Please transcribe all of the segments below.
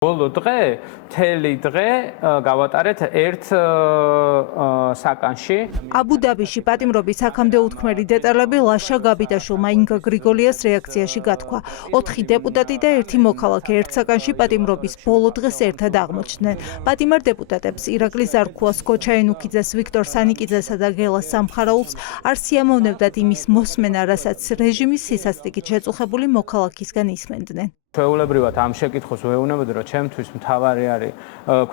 ბოლო დღე, მთელი დღე გავატარეთ ერთ საკანში. აბუ-დაბიში პატიმრობის აქამდე უთქმელი დეტალები ლაშა გაბიტაშვილმა ინგა გრიგოლიას რეაქციაში გათქვა. 4 დეპუტატი და 1 მოქალაქე ერთ საკანში პატიმრობის ბოლო დღეს ერთად აღმოჩნდნენ. პატიმარ დეპუტატებს ირაკლი ზარქუას, გოჩაენუქიძეს, ვიქტორ სანიკიძესა და გელა სამხარაულს არ სიამოვნებდათ იმის მოსმენა, რასაც რეჟიმის სისასტიკით შეწუხებული მოქალაქისგან ისმენდნენ. Ჩვეულებრივად ამ შეკითხვას ვეუბნებოდი, რომ ჩემთვის მთავარი არის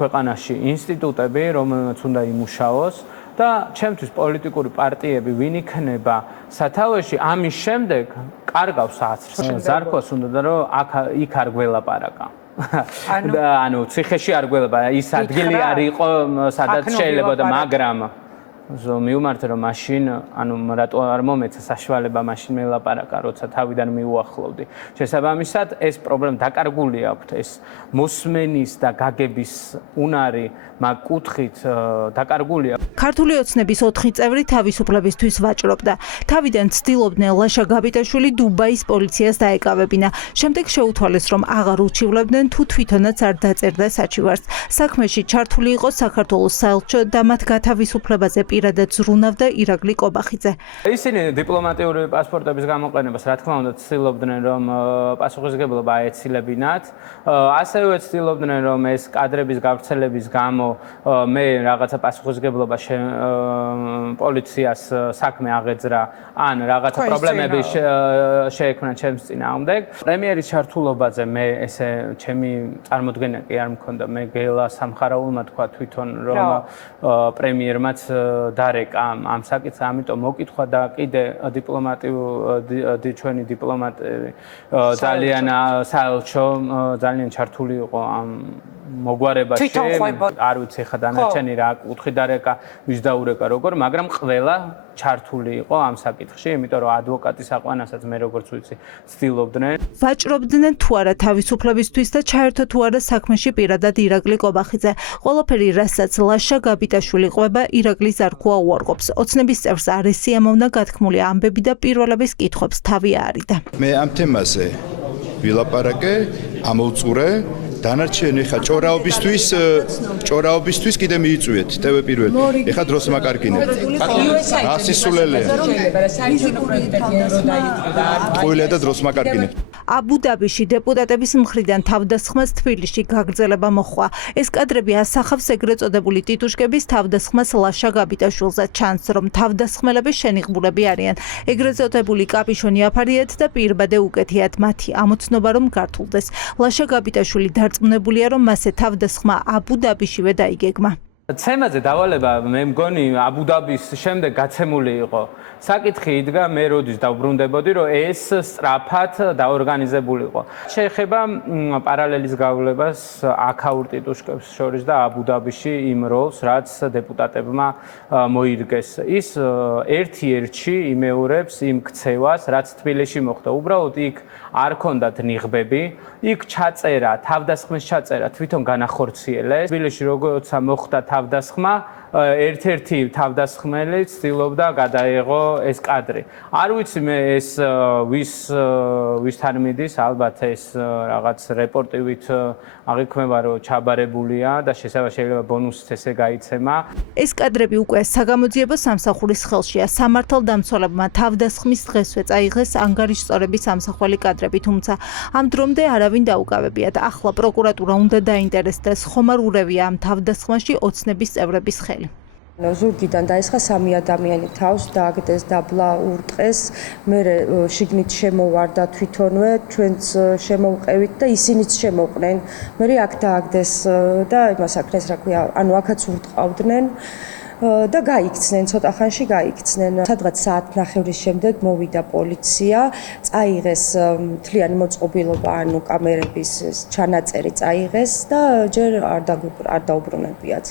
ქვეყანაში ინსტიტუტები, რომელმაც უნდა იმუშაოს და ჩემთვის პოლიტიკური პარტიები ვინ იქნება სათავეში, ამის შემდეგ კარგავს აცრს. ზარქოს უნდა რომ იქ არ გველაპარაკა. ანუ ციხეში არ გველაპარაკა, ის ადგილი არ იყო, სადაც შეიძლება და მაგრამ მივმართე რომ მაშინ ანუ რატო არ მომეცა საშუალება მაშინ მელაპარაკა როცა თავიდან მიუახლოვდი შესაბამისად ეს პრობლემა დაკარგული აქვს ეს მოსმენის და გაგების უნარი მაგ კუთხით დაკარგულია ქართული ოცნების 4 წევრი თავისუფლებისთვის ვაჭრობდა თავიდან ცდილობდნენ ლაშა გაბიტაშვილი დუბაის პოლიციას დაეკავებინა შემდეგ შეუთვალეს რომ აღარ უჩივლებდნენ თუ თვითონაც არ დაწერდა საჩივარს საქმეში ჩართული იყო საქართველოს საელჩო და მათ გათავისუფლებაზე პირადად ზრუნავდა ირაკლი კობახიძე. ისინი დიპლომატიური პასპორტების გამოყენებას რა თქმა უნდა ცდილობდნენ რომ პასუხისმგებლობა აეცილებინათ. ასევე ცდილობდნენ რომ ეს კადრების გავრცელების გამო მე რაღაცა პასუხისმგებლობა პოლიციას საქმე აღეძრა ან რაღაცა პრობლემები შეექმნა ჩემს წინააღმდეგ. პრემიერის ჩართულობაზე მე ესე ჩემი წარმოდგენა კი არ მქონდა. მე გელა სამხარაულმა თქვა თვითონ რომ პრემიერმაც დარეკა ამ საკითხს, ამიტომ მოკითხვა და კიდე ჩვენი დიპლომატები ძალიან საელჩო ძალიან ჩართული იყო ამ მოგვარებაში. არ ვიცი ხა დანარჩენი რა კუთხი დარეკა, ვის დაურეკა როგორ, მაგრამ ყველა ჩართული იყო ამ საკითხში, იმიტომ რომ ადვოკატის აყვანასაც მე როგორც ვიცი, ცდილობდნენ. ვაჭრობდნენ თუ არა თავისუფლებისთვის და ჩაერთო თუ არა საქმეში პირადად ირაკლი კობახიძე. ყველაფერი, რასაც ლაშა გაბიტაშვილი ყვება, ირაკლი ზარქუა უარყოფს. ოცნების წევრს არ ესიამოვნა გათქმული ამბები და პირველების კითხვებს თავი აარიდა. მე ამ თემაზე ვილაპარაკე, ამოვწურე დანარჩენი ხა ჭორაობისთვის კიდე მიიწვიეთ ტევე პირველ. ეხა დროს მაკარკინეთ. ასისულელია. ყოლია და დროს მაკარკინეთ. აბუ-დაბიში დეპუტატების მხრიდან თავდასხმას თბილისში გაგრძელება მოხდა. ეს კადრები ასახავს ეგრეთ წოდებული ტიტუშკების თავდასხმას ლაშა გაბიტაშვილზე. ჩანს რომ თავდასხმელები შენიღბულები არიან. ეგრეთ წოდებული კაპიშონი აფარიათ და პირბადე უკეთიათ მათი ამოცნობა რომ გართულდეს. ლაშა გაბიტაშვილი დარწმუნებულია რომ მასე თავდასხმა აბუ-დაბიშივე დაიგეგმა. ცემაზე დავალება მე მგონი აბუ-დაბის შემდეგ გაცემული იყო. საკითხი იდგა მე როდის დავბრუნდებოდი რომ ეს სწრაფად დაორგანიზებული იყო. შეეხება პარალელის გავლებას აქაურ ტიტუშკებს შორის და აბუ-დაბიში იმ როლს რაც დეპუტატებმა მოირგეს. ის ერთ-ერთში იმეორებს იმ ქცევას რაც თბილისში მოხდა. უბრალოდ იქ არ ქონდათ ნიღბები, იქ ჩაწერა, თავდასხმის ჩაწერა თვითონ განახორციელეს. თბილისში როცა მოხდა თავდასხმა, ერთ-ერთი თავდასხმელი ცდილობდა გადაეღო ეს კადრი. არ ვიცი მე ეს ვისთან მიდის, ალბათ ეს რაღაც რეპორტივით აღიქმება რომ ჩაბარებულია და შეიძლება ბონუსით ესე გაიცემა. ეს კადრები უკვე საგამოძიებო სამსახურის ხელშია. სამართალდამცველებმა თავდასხმის დღესვე წაიღეს ანგარიშსწორების სამსახველი კადრები, თუმცა ამ დრომდე არავინ დაუკავებიათ. ახლა პროკურატურა უნდა დაინტერესდეს, ხომ არ ურევია ამ თავდასხმაში ოცნების წევრების ხელი. ზურგიდან დაესხა 3 ადამიანი თავს დააგდეს დაბლა ურტყეს მე შიგნით შემოვარდა თვითონვე ჩვენც შემოვყევით და ისინიც შემოყვნენ მე აქ დააგდეს და იმას აქნეს რა ქვია ანუ აქაც ურტყავდნენ და გაიქცნენ ცოტა ხანში გაიქცნენ სადღაც საათნახევრის შემდეგ მოვიდა პოლიცია წაიღეს მთლიანი მოწყობილობა ანუ კამერების ჩანაწერი წაიღეს და ჯერ არ დაუბრუნებიათ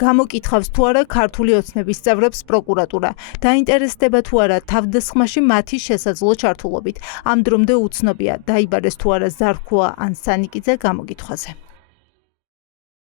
გამოკითხავს თუ არა ქართული ოცნების წევრებს პროკურატურა. დაინტერესდება თუ არა თავდასხმაში მათი შესაძლო ჩართულობით. ამ დრომდე უცნობია, დაიბარეს თუ არა ზარქუა ან სანიკიძე გამოკითხვაზე.